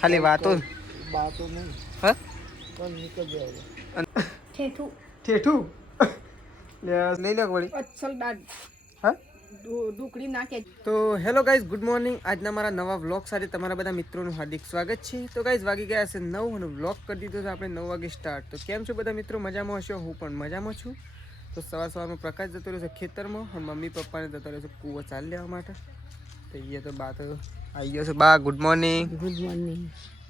ખાલી વાતો બાતો નહીં. હા પણ નીકળ જાય. ઠેઠું ઠેઠું લઈ લે વળી અસલ દાળ હા. ઢોકળી નાખે. તો હેલો ગાઈઝ, ગુડ મોર્નિંગ. આજના મારા નવા વ્લોગ સાથે તમારા બધા મિત્રોનું હાર્દિક સ્વાગત છે. તો ગાઈઝ વાગી ગયા છે 9 અને વ્લોગ કરી દીધો છે આપણે 9 વાગે સ્ટાર્ટ. તો કેમ છો બધા મિત્રો? મજામાં હશો? હું પણ મજામાં છું. તો સવારમાં પ્રકાશ જતો રહ્યો છે ખેતરમાં અને મમ્મી પપ્પાને જતો રહ્યો છે કૂવો ચાલ લેવા માટે. તો એ તો બા તો આવી ગયો છે. બા ગુડ મોર્નિંગ. Good morning.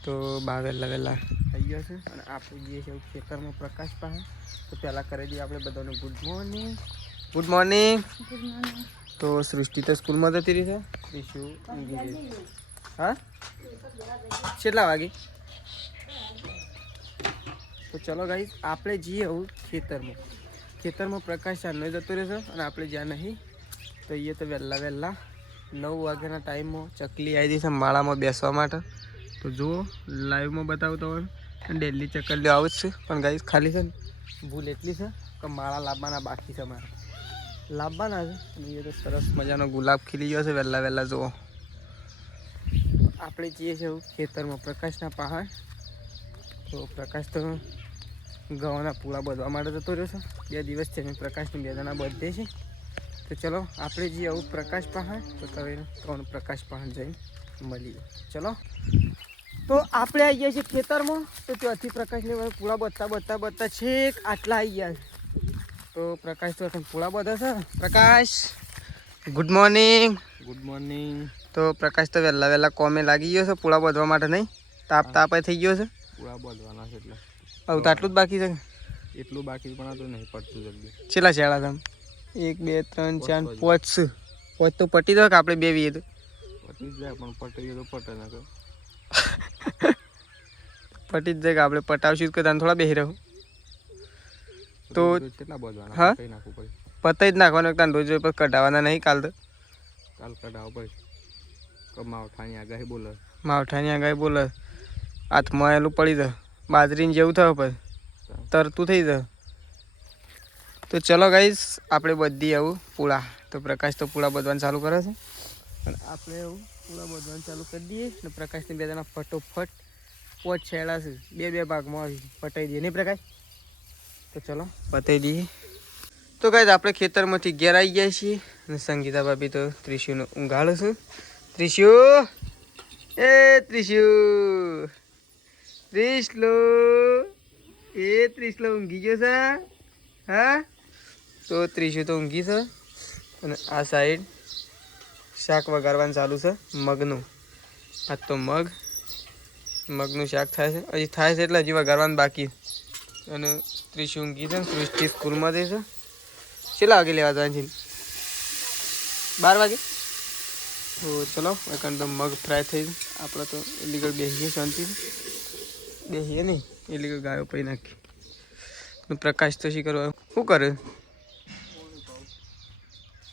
તો બા વહેલા આવી ગયો છે અને આપણે જઈએ છીએ ખેતરમાં પ્રકાશ પાસે. તો પહેલાં કરી દઈએ આપણે બધાને good morning. Good morning. Good morning. તો સૃષ્ટિ તો સ્કૂલમાં જતી રહી છે. ત્રિશુ ઊંઘી ગઈ. હા કેટલા વાગે? તો ચલો ગાઈઝ આપણે જઈએ આવું ખેતરમાં પ્રકાશ ચાંદનો જતો રહેશે અને આપણે જ્યાં નહીં તો એ તો વહેલા 9 વાગ્યાના ટાઈમમાં ચકલી આવી જઈ છે માળામાં બેસવા માટે. તો જુઓ લાઈવમાં બતાવતો હોય અને ડેલી ચકલીઓ આવું જ છે. પણ ગાઈઝ ખાલી છે ને ભૂલ એટલી છે કે માળા લાવવાના બાકી છે મારે લાવવાના છે. અને એ તો સરસ મજાનો ગુલાબ ખીલી ગયો છે વહેલા જુઓ. આપણે જઈએ છીએ ખેતરમાં પ્રકાશના પહાડ. તો પ્રકાશ તો ઘઉંના પૂળા બધવા માટે જતો રહ્યો છે. 2 દિવસ છે પ્રકાશની 2 જણા બધે છે. તો ચલો આપણે જઈએ આવું પ્રકાશ પહાડ. તો કરીને 3 પ્રકાશ પહાડ જઈને મળીએ. ચલો તો આપણે આવી ગયા છીએ ખેતરમાં. તો ત્યાંથી પ્રકાશને પૂળા બતા છેક આટલા આવી ગયા છે. તો પ્રકાશ તો પૂળા બધા છે. પ્રકાશ ગુડ મોર્નિંગ. Good morning. તો પ્રકાશ તો વહેલા કોમે લાગી ગયો છે પૂળા બધવા માટે. નહીં તાપ થઈ ગયો છે. પૂરા બોલવાના છે એટલે હવે તો આટલું જ બાકી છે. એટલું બાકી પણ તો નહીં પડતું જલ્દી. છેલ્લા શેળા તમે 1 2 3 4 5 તો પટી દો કે આપણે બે વીએ તો પટી જ જાય. પણ પટી તો પટે ના તો પટી જ જાય કે આપણે પટાવશું કે તને થોડા બેસી રહું. તો કેટલા બોલવાના? હા કઈ નાખવું પડે. પતાઈ જ નાખવાનું. તને રોજ પર કઢાવવાના નહીં. કાલ કઢાવવા પડે. માવઠાની આગાહી બોલે. માવઠાની આગાહી બોલે. હાથમાં એલું પડી જાય બાજરીને જેવું થયું પછી તરતું થઈ જાય. તો ચલો ગાઈઝ આપણે બધી આવું પૂળા. તો પ્રકાશ તો પૂળા બધવાનું ચાલુ કરે છે અને આપણે આવું પૂળા બધવાનું ચાલુ કરી દઈએ. ને પ્રકાશની 2 જણા ફટોફટ 5 છેડા છે 2 ભાગમાં પટાઈ દઈએ. નહીં પ્રકાશ? તો ચલો પતાવી દઈએ. તો ગાઈઝ આપણે ખેતરમાંથી ઘેર આવી ગયા છીએ અને સંગીતા ભાભી તો ત્રિશુને ઊંઘાડું છું. ત્રિશુ ત્રિશલો ઊંઘી ગયો છે. હા તો ત્રિશુ તો ઊંઘી છે અને આ સાઈડ શાક વઘારવાનું ચાલુ છે મગનું. આ તો મગનું શાક થાય છે. હજી થાય છે એટલે હજી વઘારવાનું બાકી. અને ત્રિશુ ઊંઘી છે. સૃષ્ટિ સ્કૂલમાં જઈ છે. કેટલા વાગે લેવા જવાની છે? 12 વાગે. તો ચલો એકણ તો મગ ફ્રાય થઈ. આપણે તો ઇલીગલ બેસીએ શાંતિ બેસીએ નહીં. ઇલીગલ ગાયો પી નાખી. પ્રકાશ તો શી કરવા શું કરે?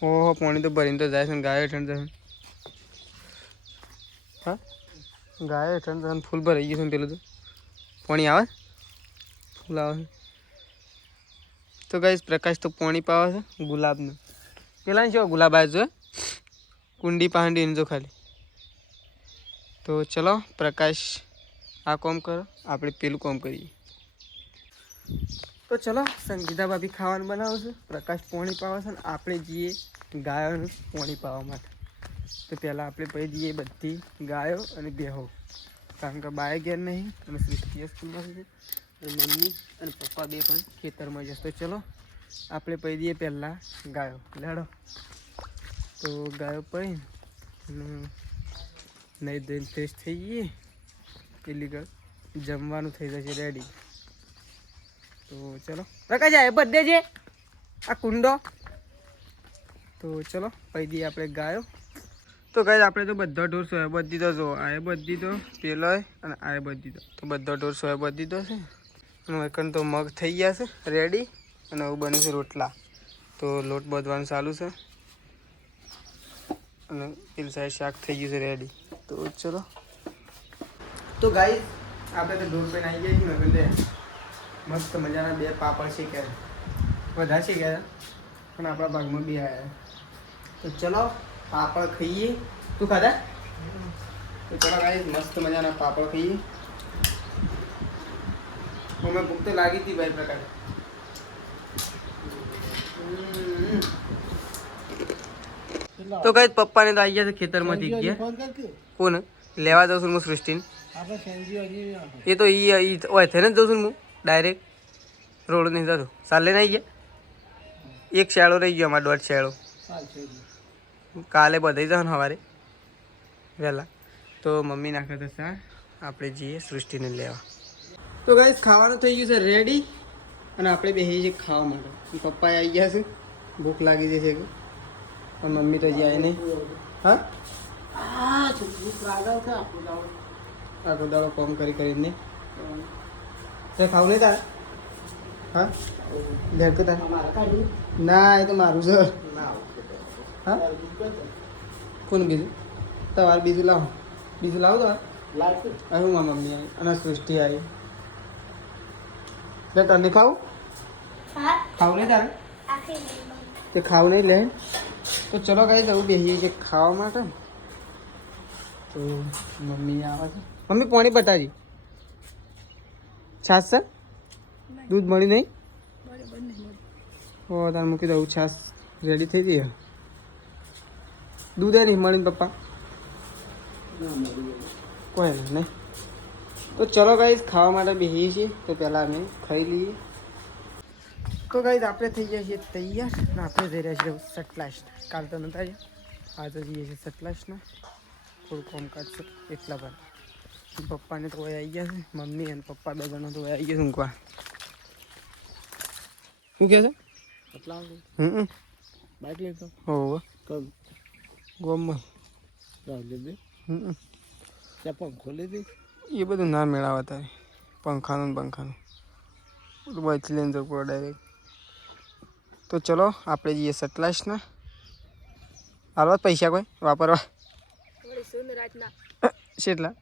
ઓહો પાણી તો ભરીને તો જાય છે ને ગાયો હેઠળ જાય. હા ગાયો હેઠળ જાય ફૂલ ભરાઈ ગયું છે. પેલું તો પાણી આવે ફૂલ આવે. તો ગાઈસ પ્રકાશ તો પાણી પાવે છે ગુલાબનું. પેલા શું ગુલાબ આવે છે કુંડી પાંડી જો ખાલી. તો ચલો પ્રકાશ આ કોમ કરો આપણે પેલું કોમ કરીએ. તો ચલો સંગીતા ભાભી ખાવાનું બનાવે છે. પ્રકાશ પાણી પાવે છે ને આપણે જઈએ ગાયોનું પાણી પાવા માટે. તો પહેલાં આપણે પછી જઈએ બધી ગાયો અને બેહો. કારણ કે બાય ઘેર નહીં અને સૃષ્ટિ સ્કૂલમાં છે. મમ્મી અને પપ્પા બે પણ ખેતરમાં જશે. તો ચલો આપણે પછી દઈએ પહેલાં ગાયો લેડો. તો ગાયો પડી નહીં દઈને ફ્રેશ થઈ ગઈએ એટલે જમવાનું થઈ જશે રેડી. તો ચલો પ્રકાશ આવે બધે છે આ કુંડો. તો ચલો પછી દઈએ આપણે ગાયો. તો ગાય આપણે તો બધા ઢોર સોયા બધી તો જો આ બધી તો પેલો અને આ બધી તો બધા ઢોર સોયા બધી તો છે. અને એકણ તો મગ થઈ ગયા છે રેડી. અને હવે બન્યું છે રોટલા. તો લોટ બધવાનું ચાલુ છે અને પેલી સાઈડ શાક થઈ ગયું છે રેડી. તો ચલો તો ગાઈસ આપણે તો ઢોર પઈને આવી ગયા છીએ ને મસ્ત મજાના 2 પાપડ શેક્યા. વધારે શેક્યા પણ આપણા ભાગમાં 2 આવ્યા. તો ચલો પાપડ ખાઈએ. તું ખાધા? તો ચલો ગાઈસ મસ્ત મજાના પાપડ ખાઈએ. મને ભૂખ તો લાગી હતી ભાઈ પ્રકાર. તો ગાઈસ પપ્પાને તો આવી ગયા છે ખેતરમાંથી ગયા. કોણ લેવા જાઉં છું હું સૃષ્ટિને? એ તો ઈ હોય છે ને જઉં છું હું ડાયરેક્ટ રોડ નહીં જતો. ચાલે નહીં ગયા. એક શેળો રહી ગયો અમારે, 1.5 શેળો. કાલે બધાઈ જાવ ને સવારે વહેલા. તો મમ્મી નાખે તો શા આપણે જઈએ સૃષ્ટિને લેવા. તો ગાઈસ ખાવાનું થઈ ગયું છે રેડી અને આપણે બેસી છીએ ખાવા માટે. પપ્પા આવી ગયા છે, ભૂખ લાગી જશે કે પણ મમ્મી તો હજી આવી નહીં. હા આખો દાડો કામ કરી કરીને તે ખાવું નહીં તારે? હા લેડકો તારે? ના એ તો મારું છે. હા કોણ બીજું? તમારે બીજું લાવો. બીજું લાવો તો હું મારા મમ્મી આવી અને સૃષ્ટિ આવી. લે તને ખાવું? ખાવું નહીં તારે? તે ખાવું નહીં લે. તો ચલો કઈ જવું બેસીએ છીએ ખાવા માટે. તો મમ્મી આવે છે. મમ્મી પાણી બતાવી. છાશ છે? દૂધ મળી નહીં? હો તારે મૂકી દઉં. છાશ રેડી થઈ ગઈ. દૂધ એ નહીં મળી પપ્પા? કોઈ નહીં. તો ચલો ગાઈસ ખાવા માટે બેસીએ છીએ. તો પહેલાં અમે ખાઈ લઈએ. તો ગાઈસ આપણે થઈ ગયા છીએ તૈયાર ને આપણે જઈ રહ્યા છીએ સટલાશ. કાલ તો નતા આવ્યા, આજે જઈએ છીએ સટલાશના. થોડું કામકાજ છે એટલા પર. પપ્પાને તો આવી ગયા છે, મમ્મી અને પપ્પા 2 જણા તો આવી ગયા છે ઊંઘવા. શું કહે છે? બાઇક લેતો હો ગોમમાં પંખો લીધી. એ બધું ના મેળાવે તારે. પંખાનું બધું બચી લઈને જવું પડે ડાયરેક્ટ. તો ચલો આપણે જઈએ સટલાશના. હાલવા પૈસા કોઈ વાપરવા કેટલા?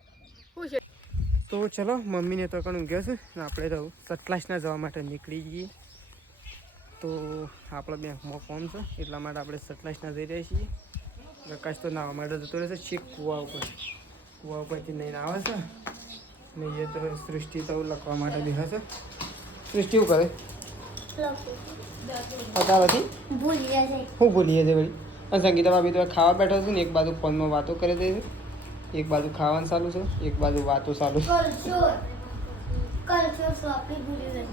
તો ચલો મમ્મીને તો કણ ઊંઘ્યો છે ને આપણે તો સટલાશના જવા માટે નીકળી જઈએ. તો આપણે બેંકમાં ફોન છે એટલા માટે આપણે સટલાશના જઈ રહ્યા છીએ. પ્રકાશ તો નાવા માટે જતો રહેશે છેક કૂવા ઉપરથી નહીં આવે છે ને. એ તો સૃષ્ટિ તો લખવા માટે બેસે છે. સૃષ્ટિ શું કરે? અત્યારથી હું ભૂલી જાય વળી. અને સંગીતા ભાભી તો ખાવા બેઠો છું ને એક બાજુ ફોનમાં વાતો કરી દે છે, એક બાજુ ખાવાનું ચાલુ છે, એક બાજુ વાતો ચાલુ છે.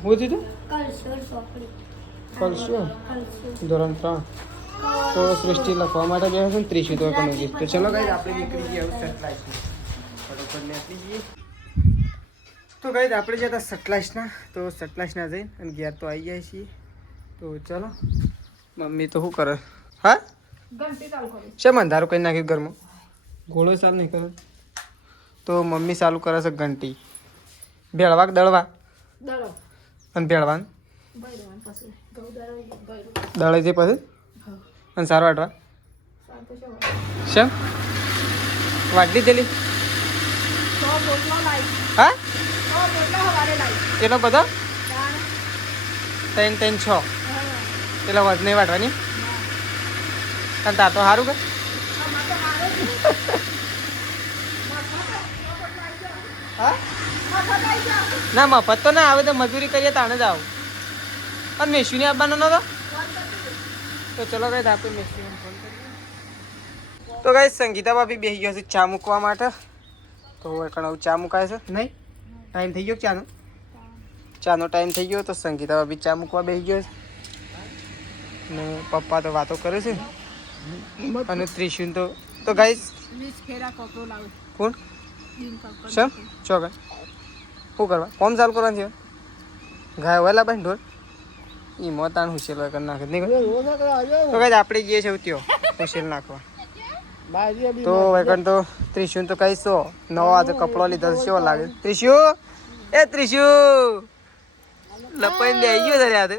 હું થયું કલશું ધોરણ 3. તો સૃષ્ટિ લખવા માટે બેસે છે ને ત્રીસું તો કનું ગીત. તો ચલો ગાઈસ આપણે નીકળી જઈએ હવે સટલાશના. ફટોફટ નીકળી જઈએ. તો ગાઈસ આપણે જતા સટલાશના. તો સટલાશના જઈને અને ઘેર તો આવી જાય છીએ. તો ચલો મમ્મી તો શું કરે? હા શેમ અંધારું કરી નાખ્યું ઘરમાં? ઘોડો ચાલુ નહીં કરે. તો મમ્મી ચાલુ કરે છે ઘંટી. ભેળવા કે દળવા? અને ભેળવાનું દળે છે પછી અને સાર વાટવા શેમ વાટલી તેલી? હા એટલો બધો? 3 3 6 એટલે વજ નહીં વાટવાની? અને તાર તો સારું કે હા ના મફત તો ના આવે. તો મજૂરી કરીએ તાણે જ આવું. અને મેસ્યુને આપવાનો નતો? તો ચલો ગાઈસ આપણે મેસ્યુને ફોન કરીએ. તો ગાઈસ સંગીતા ભાભી બેસી ગયો છે ચા મૂકવા માટે. તો કણ ચા મુકાય છે નહીં? ટાઈમ થઈ ગયો ચાનો? ચાનો ટાઈમ થઈ ગયો. તો સંગીતા ભાભી ચા મૂકવા બેસી ગયો છે ને પપ્પા તો વાતો કરે છે અને ત્રિશુન તો ગાઈસ કોણ શેમ ચો ગાય શું કરવા કોમ ચાલુ કરવાનું છે? ગાય વહેલા ભાઈ ઢોર એ મોતાણ હુસેલ કરી નાખે નહીં. તો ગાઈસ આપણે જઈએ છીએ ત્યાં હુસેલ નાખવા. તો વેકન તો ત્રિશુન તો કઈ સો નવો આજે કપડો લીધો શો લાગે? ત્રિશુ એ ત્રિશુ લપાઈને બેસી ગયો છે રે. આ તો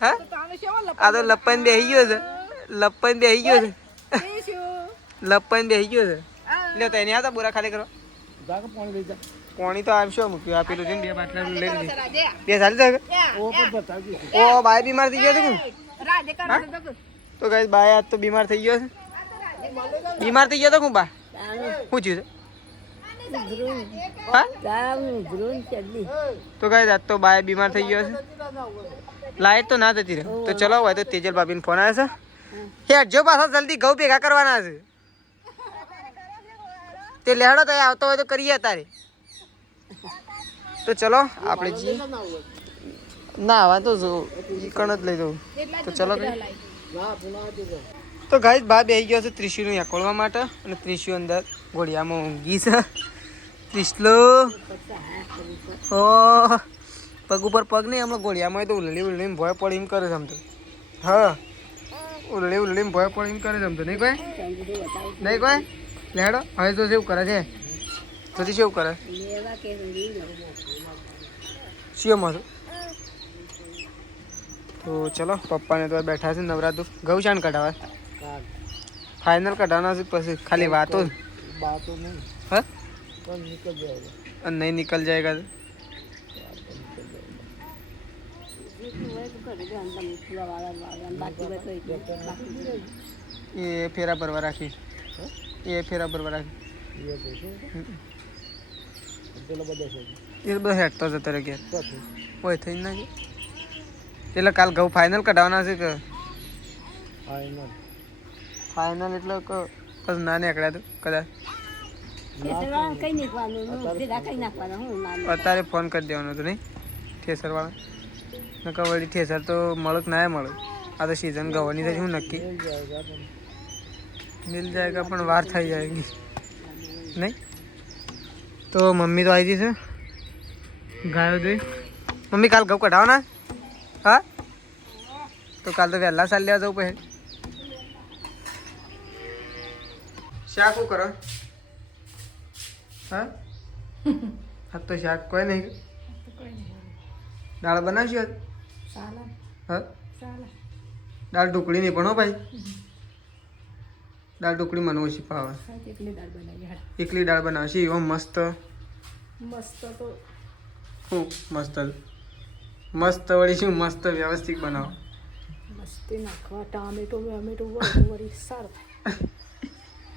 હા આ તો લપાઈને બેસી ગયો છે. લપાઈને બેસી ગયો છે. લપાઈને બેસી ગયો છે. લે તો એને આવતા બોરા ખાલી કરો. પાણી તો આવશો મૂક્યું. આપેલું છે ને 2 બાટલા લઈ લીધી. 2 ચાલી જાય. ઓ બાય બીમાર થઈ ગયો છે કે? તો ગાઈસ બાય આજ તો બીમાર થઈ ગયો છે. બીમાર થઈ ગયો તો હું બા શું થયું છે? હા તારાનું ધ્રુન ચડલી તો ગાઈસ આજ તો બાય બીમાર થઈ ગયો છે લાઈટ તો ના જતી રહે તો ચલો હોય તો તેજલ ભાભીનો ફોન આવે છે હે જો પાછો જલ્દી ઘઉં ભેગા કરવાના છે તે લેહડો તો આવતો હોય તો કરીએ તારે તો ચલો આપણે જઈએ ના હવે તો જો ઈ કણ જ લઈ દઉં તો ચલો તો ગાઈસ બા બેસી ગયો છે ત્રિશુને યાકોળવા માટે અને ત્રિશુ અંદર ઘોડિયામાં ઊંઘી છે ત્રિશલો ઓ પગ ઉપર પગ નહીં હમણાં ઘોડિયામાં તો ઉલળીને ભોય પડી એમ કરે છે આમ તો હા ઉલળીને ભોય પડી એમ કરે છે આમ તો નહીં કોઈ નહીં કોઈ લેડો હવે તો જેવું કરે છે તો કેવું કરે શિવમાં તો ચલો પપ્પાને તો બેઠા છે નવરાતું ઘઉં શાન કઢાવે ફાઇનલ કઢાવના છે પછી ખાલી વાતો હા नहीं निकल जाएगा ये फेरा भरवा રાખી ये फेरा भरवा રાખી એ બધો હેઠતો જતો રહે ઘેર હોય થઈ ના કે એટલે કાલ ઘઉં ફાઇનલ કઢાવવાના છે કે ફાઇનલ એટલે કદાચ ના નીકળ્યા તો કદાચ અત્યારે ફોન કરી દેવાનો હતો નહીં ઠેસર વાળા નકર વળી ઠેસર તો મળે ના મળે આ તો સિઝન ગવાની થઈ શું નક્કી મિલ જાયગા પણ વાર થઈ જાયગી નહીં તો મમ્મી તો આવી છે ગાયો જોઈ મમ્મી કાલ ઘઉં કઢાવવાના હા તો કાલ તો વહેલા સાલ લેવા જવું પછી શાક શું કરો હા હા તો શાક કોઈ નહીં દાળ બનાવશો હા દાળ ઢોકળી નહીં પણ હો ભાઈ દાળ ઢોકળી મને ઓછી ભાવે એકલી દાળ બનાવશે એવો મસ્ત શું મસ્ત મસ્ત વળી શું મસ્ત વ્યવસ્થિત બનાવો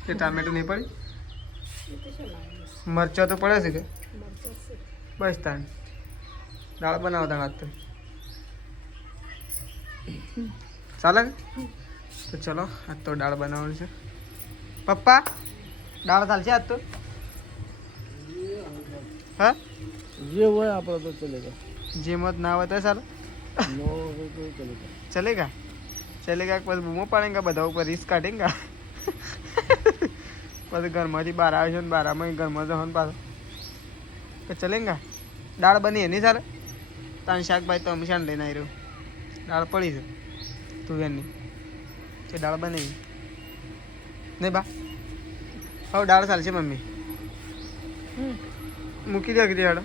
તે ટામેટું નહીં પડી મરચા તો પડે છે કે બસ તાણ દાળ બનાવો તાણ આજ તો ચાલે તો ચલો આજ તો દાળ બનાવવાની છે પપ્પા દાળ ચાલશે આજ તો હા જે હોય આપણે તો ચલેગા જે મત ના હોય તો ચાલો નો હોય તો ચલેગા चलेगा चलेगा પછી બૂમો પાડેંગા બધા ઉપર રિસ્ક કાઢેંગા પછી ઘરમાંથી બહાર આવે છે ને બહારમાં ઘરમાં જવાનું પાછો તો ચલેંગા દાળ બની એની સારે તાન શાકભાજી તો હંમેશા લઈને આવી રહ્યું દાળ પડી છે તુવેરની તે દાળ બની નહીં બા હવે દાળ ચાલશે મમ્મી મૂકી દે કીધી હાડો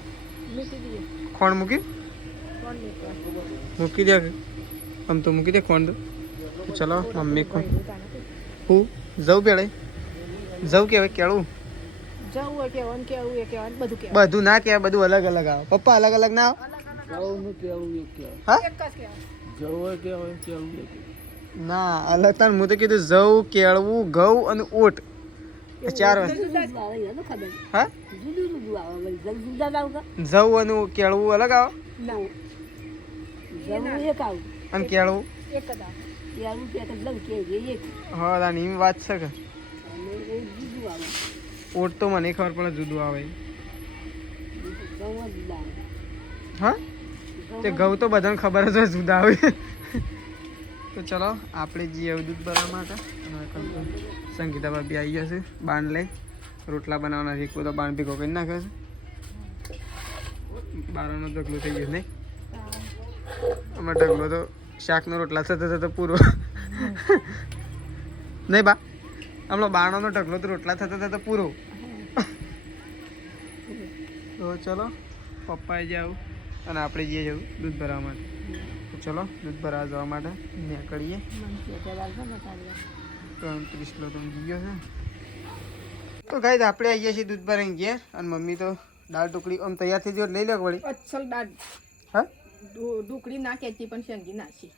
ખોણ મૂકી મૂકી દે આમ તો મૂકી દે ખોણ તો ચલો મમ્મી ખોણ હું જવું પેડે જવું કહેવાય કેળું બધું ના કહેવાય બધું અલગ અલગ આવે પપ્પા અલગ અલગ ના આવે ના અલગ તાર હું તો કીધું જવું કેળવું ઘઉં અને ઓટ ચાર વસ્તુ હા જવું અને કેળવું અલગ આવે અને કેળવું હા તાની એમ વાત છે કે ઓટ તો મને ખબર પડે જુદું આવે હા તે ઘઉં તો બધાને ખબર જ હોય જુદા આવે તો ચલો આપણે જઈએ દૂધ ભરવા માટે સંગીતા ભાભી આવી ગયા છે બાંધ લઈ રોટલા બનાવવાના છે કોઈ તો બાંધ ભેગો કરી નાખ્યો છે બારાનો ઢગલો થઈ ગયો નહીં અમારે ઢગલો તો શાકનો રોટલા થતા થતા પૂરો નહીં બા હમણાં બારણોનો ઢગલો તો રોટલા થતા થતા પૂરો તો ચલો પપ્પાએ જાવ અને આપણે જઈએ જવું દૂધ ભરવા માટે તો ચલો દૂધ ભરવા જવા માટે નીકળીએ 30 કિલો તો ગયો છે તો ગાઈસ આપણે આવીએ છીએ દૂધ ભરાઈને ગયા અને મમ્મી તો દાળ ઢોકળી આમ તૈયાર થઈ ગયો લઈ લે વળી અસલ દાળ હા ઢોકળી ના ખેંચી પણ શેંગી નાખી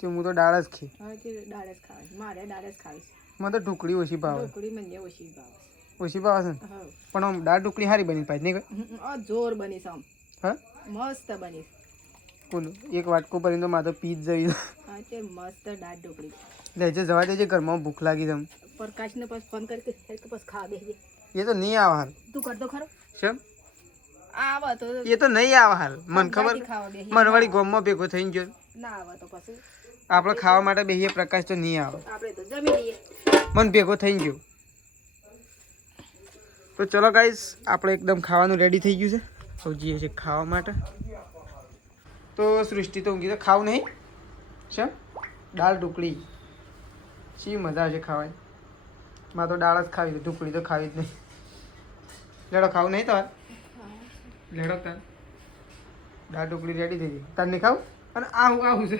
તો હું તો દાળ જ ખી હવે તે દાળ જ ખાવી મારે દાળ જ ખાવી મને તો ઢોકળી ઓછી ભાવે ઢોકળી મને ઓછી ભાવે ઓછી ભાવે છે ને? હા પણ આમ દાળ ઢોકળી સારી બની પાછી નહીં આ જોર બનીશ આમ હા મસ્ત બનીશ બોલો એક વાટકો ભરીને તો મારે તો પી જ જઈ હા તે મસ્ત દાળ ઢોકળી લેજે જવા દેજે ઘરમાં ભૂખ લાગી છે પ્રકાશને પછી ફોન કરી કે પછી ખા બેસજે એ તો નહીં આવે હાલ તું કરતો ખરો કેમ આવા તો એ તો નહીં આવે હાલ મને ખબર ખાવા બેસી મને વળી ગામમાં ભેગો થઈને ગયો ના આવા તો પછી આપણે ખાવા માટે બેસીએ પ્રકાશ તો નહીં આવે આપણે તો જમી લઈએ મને ભેગો થઈને ગયો તો ચલો ગાઈસ આપણે એકદમ ખાવાનું રેડી થઈ ગયું છે હવે જઈએ છીએ ખાવા માટે તો સૃષ્ટિ તો ઊંઘી તો ખાવું નહીં છે દાળ ઢોકળી શી મજા આવશે ખાવાની મારે તો દાળ જ ખાવી છે ઢોકળી તો ખાવી જ નહીં લેડો ખાવું નહીં તમારે લેડો તાર દાળ ઢોકળી રેડી થઈ ગઈ તાર નહીં ખાવું અને આવું આવું છે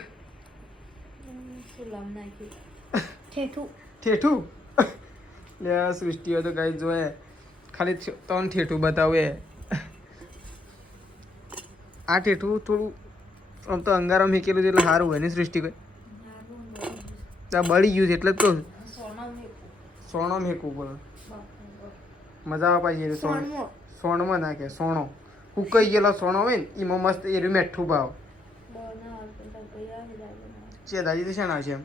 ઠેઠું લે સૃષ્ટિ હોય તો કઈ જોયે ખાલી ત્રણ ઠેઠું બતાવે આ ઠેઠું થોડું આમ તો અંગારા મેકેલું છે એટલે સારું હોય ને સૃષ્ટિ કોઈ આ બળી ગયું છે એટલે જ કહું સોનો મેકવું પડે મજા આવે પાછી સોણમાં નાખે સોણો ઉકાઈ ગયેલો સોણો હોય ને એમાં મસ્ત એ મેઠું ભાવ છે દાદી તો શાણ આવશે એમ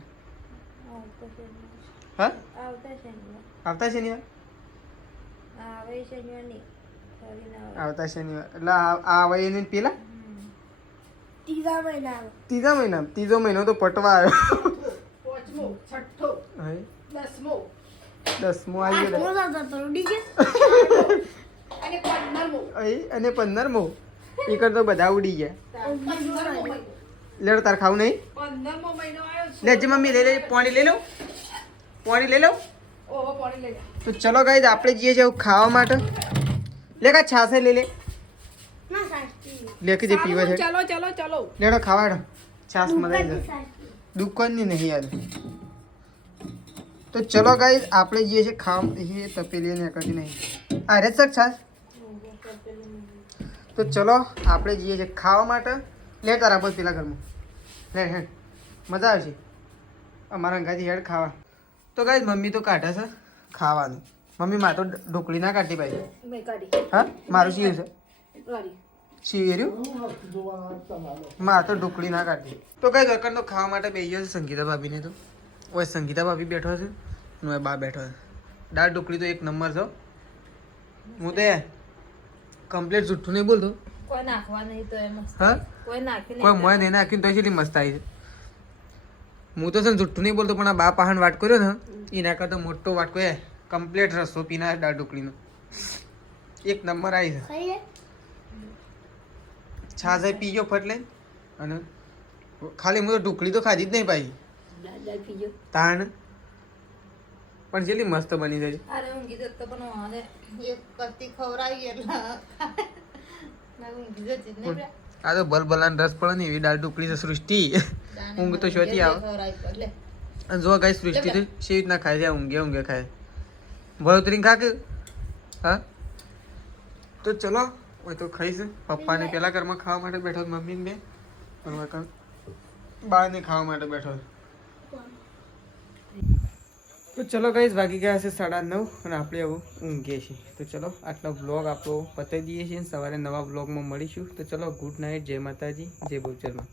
હા આવતા શનિવાર આવતા શનિવાર એટલે આ આવે એને પેલા ત્રીજા મહિના ત્રીજો મહિનો તો પટવા આવ્યો પાંચમો છઠ્ઠો હવે દસમો 10મો આવી ગયો અને 15મો અને 15મો એ કરતો બધા ઉડી ગયા 15મો લેડો તાર ખાવું નહીં 15મો મહિનો આવ્યો છે લેજે મમ્મી લઈ લે પાણી લઈ લઉં પાણી લઈ લઉં ઓહો પાણી લઈ લે તો ચલો ગાઈઝ આપણે જઈએ છીએ ખાવા માટે લે કા છાસે લઈ લે લે કે જે પીવા છે ચલો ચલો ચલો લેડો ખાવા હેડો છાસ મલાઈ જાય દુકાનની નહીં યાર તો ચલો ગાઈઝ આપણે જઈએ છીએ ખાવા એ તપેલી ને કરતી નહીં અરે સર છાસ તો ચલો આપણે જઈએ છીએ ખાવા માટે લે તારા બસ પેલા ઘરમાં લે હેડ મજા આવશે અમારા અંગાથી હેડ ખાવા તો ગાઈઝ મમ્મી તો કાઢે છે ખાવાનું મમ્મી મારે તો ઢોકળી ના કાઢતી ભાઈ મેં કાઢી હા મારું શિવ છે કાઢી શિવેર્યું મારે તો ઢોકળી ના કાઢતી તો કઈ દરકાર તો ખાવા માટે બેસી ગયો છે સંગીતા ભાભીને તો ઓય સંગીતા ભાભી બેઠો છે અને ઓય બા બેઠો છે દાળ ઢોકળી તો એક નંબર છે હું તો કમ્પ્લીટ જુઠ્ઠું નહીં બોલતો કોઈ નાખવા નહીં તો એમ હા કોઈ નાખી કોઈ મોય નહીં નાખ્યું તો એટલી મસ્ત આવી છે હું તો છે ને જુઠ્ઠું નહીં બોલતો પણ આ બા પહાણ વાટ કર્યો ને એના કરતાં મોટો વાટકો એ કમ્પ્લીટ રસો પીના દાળ ઢોકળીનો એક નંબર આવી છે છાસ પી ગયો ફટ લઈને અને ખાલી હું તો ઢોકળી તો ખાધી જ નહીં ભાઈ દાળ પીજો તાણ પણ જેટલી મસ્ત બની જાય અરે ઊંઘી જતો પણ વાને એક કસ્તી ખવરાવી એટલે ના ઊંઘી જતી નહીં રે આ તો ભલભલાન રસ પડે ને એવી દાળ ઢોકળી છે સૃષ્ટિ ઊંઘ તો શોથી આવે ખવરાવી પડે અને જો કઈ સૃષ્ટિ તો શી રીતના ખાય છે ઊંઘે ઊંઘે ખાય ભરોતરી ખા કે હા તો ચલો હું તો ખાઈશ પપ્પાને પેલા ઘરમાં ખાવા માટે બેઠો મમ્મીને બે અને બારને ખાવા માટે બેઠો તો ચલો ગાઈસ વાગી ગયા છે 9:30 અને આપણે હવે ઊંઘીએ છીએ તો ચલો આટલો વ્લોગ આપણો પતાવી દઈએ છીએ સવારે નવા વ્લોગમાં મળીશું તો ચલો ગુડ નાઇટ જય માતાજી જય બહુચરમાં